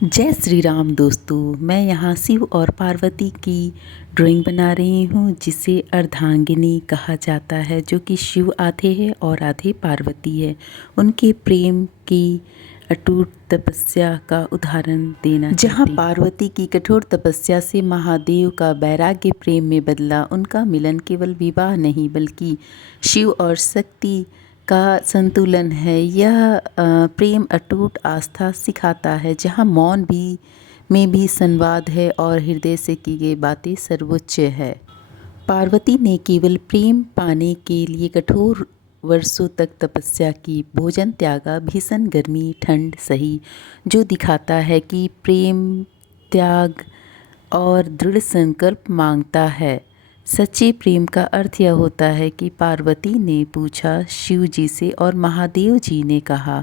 जय श्री राम दोस्तों, मैं यहाँ शिव और पार्वती की ड्राइंग बना रही हूँ जिसे अर्धांगिनी कहा जाता है, जो कि शिव आधे है और आधे पार्वती है। उनके प्रेम की अटूट तपस्या का उदाहरण देना जहाँ पार्वती की कठोर तपस्या से महादेव का वैराग्य प्रेम में बदला। उनका मिलन केवल विवाह नहीं बल्कि शिव और शक्ति का संतुलन है। यह प्रेम अटूट आस्था सिखाता है, जहाँ मौन में भी संवाद है और हृदय से की गई बातें सर्वोच्च है। पार्वती ने केवल प्रेम पाने के लिए कठोर वर्षों तक तपस्या की, भोजन त्यागा, भीषण गर्मी ठंड सही, जो दिखाता है कि प्रेम त्याग और दृढ़ संकल्प मांगता है। सच्चे प्रेम का अर्थ यह होता है कि पार्वती ने पूछा शिव जी से और महादेव जी ने कहा।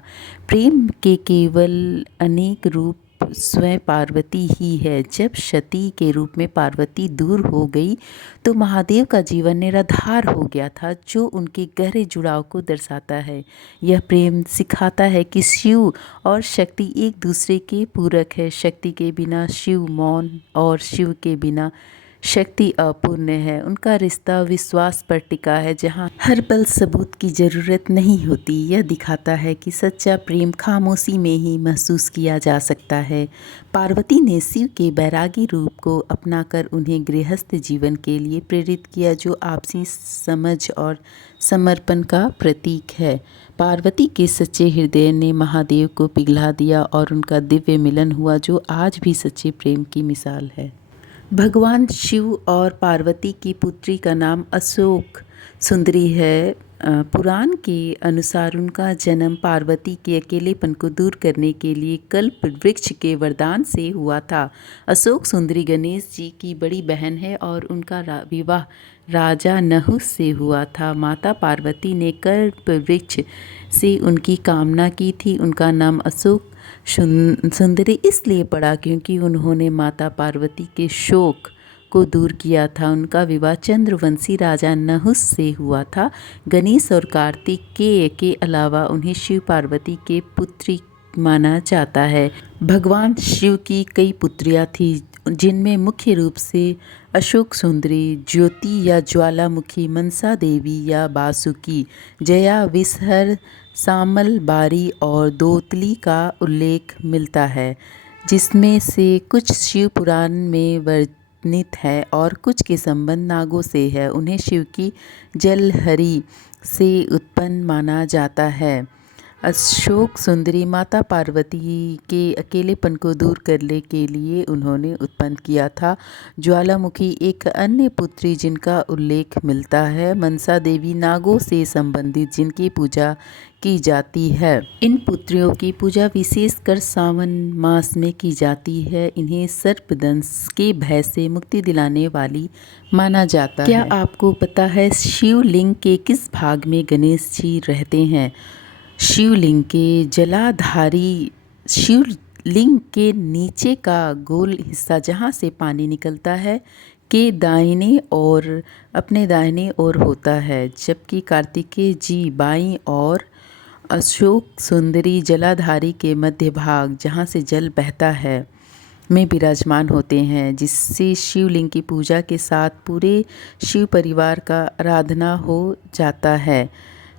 प्रेम के केवल अनेक रूप स्वयं पार्वती ही है। जब सती के रूप में पार्वती दूर हो गई तो महादेव का जीवन निराधार हो गया था, जो उनके गहरे जुड़ाव को दर्शाता है। यह प्रेम सिखाता है कि शिव और शक्ति एक दूसरे के पूरक है। शक्ति के बिना शिव मौन और शिव के बिना शक्ति अपूर्ण है। उनका रिश्ता विश्वास पर टिका है, जहाँ हर पल सबूत की ज़रूरत नहीं होती। यह दिखाता है कि सच्चा प्रेम खामोशी में ही महसूस किया जा सकता है। पार्वती ने शिव के बैरागी रूप को अपनाकर उन्हें गृहस्थ जीवन के लिए प्रेरित किया, जो आपसी समझ और समर्पण का प्रतीक है। पार्वती के सच्चे हृदय ने महादेव को पिघला दिया और उनका दिव्य मिलन हुआ, जो आज भी सच्चे प्रेम की मिसाल है। भगवान शिव और पार्वती की पुत्री का नाम अशोक सुंदरी है। पुराण के अनुसार उनका जन्म पार्वती के अकेलेपन को दूर करने के लिए कल्प वृक्ष के वरदान से हुआ था। अशोक सुंदरी गणेश जी की बड़ी बहन है और उनका विवाह राजा नहुस से हुआ था। माता पार्वती ने कल्प वृक्ष से उनकी कामना की थी। उनका नाम अशोक सुंदरी इसलिए पड़ा क्योंकि उन्होंने माता पार्वती के शोक को दूर किया था। उनका विवाह चंद्रवंशी राजा नहुस से हुआ था। गणेश और कार्तिकेय के अलावा उन्हें शिव पार्वती के पुत्री माना जाता है। भगवान शिव की कई पुत्रियां थीं, जिनमें मुख्य रूप से अशोक सुंदरी, ज्योति या ज्वालामुखी, मनसा देवी या बासुकी, जया, विषहर, सामल बारी और दोतली का उल्लेख मिलता है, जिसमें से कुछ शिव पुराण में वर्णित है और कुछ के संबंध नागों से है। उन्हें शिव की जलहरी से उत्पन्न माना जाता है। अशोक सुंदरी माता पार्वती के अकेलेपन को दूर करने के लिए उन्होंने उत्पन्न किया था। ज्वालामुखी एक अन्य पुत्री जिनका उल्लेख मिलता है। मनसा देवी नागों से संबंधित जिनकी पूजा की जाती है। इन पुत्रियों की पूजा विशेषकर सावन मास में की जाती है। इन्हें सर्पदंश के भय से मुक्ति दिलाने वाली माना जाता है। क्या आपको पता है शिवलिंग के किस भाग में गणेश जी रहते हैं? शिवलिंग के जलाधारी शिवलिंग के नीचे का गोल हिस्सा, जहाँ से पानी निकलता है, के दाहिने और अपने दाहिने ओर होता है, जबकि कार्तिकेय जी बाईं और अशोक सुंदरी जलाधारी के मध्य भाग, जहाँ से जल बहता है, में विराजमान होते हैं, जिससे शिवलिंग की पूजा के साथ पूरे शिव परिवार का आराधना हो जाता है।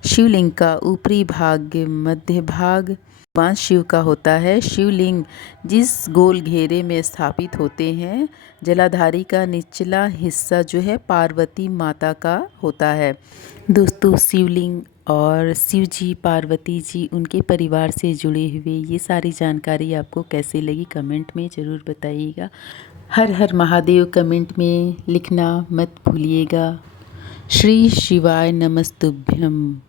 शिवलिंग का ऊपरी भाग मध्य भाग भगवान शिव का होता है। शिवलिंग जिस गोल घेरे में स्थापित होते हैं, जलाधारी का निचला हिस्सा जो है पार्वती माता का होता है। दोस्तों, शिवलिंग और शिव जी, पार्वती जी, उनके परिवार से जुड़े हुए ये सारी जानकारी आपको कैसे लगी कमेंट में ज़रूर बताइएगा। हर हर महादेव कमेंट में लिखना मत भूलिएगा। श्री शिवाय नमस्तुभ्यम।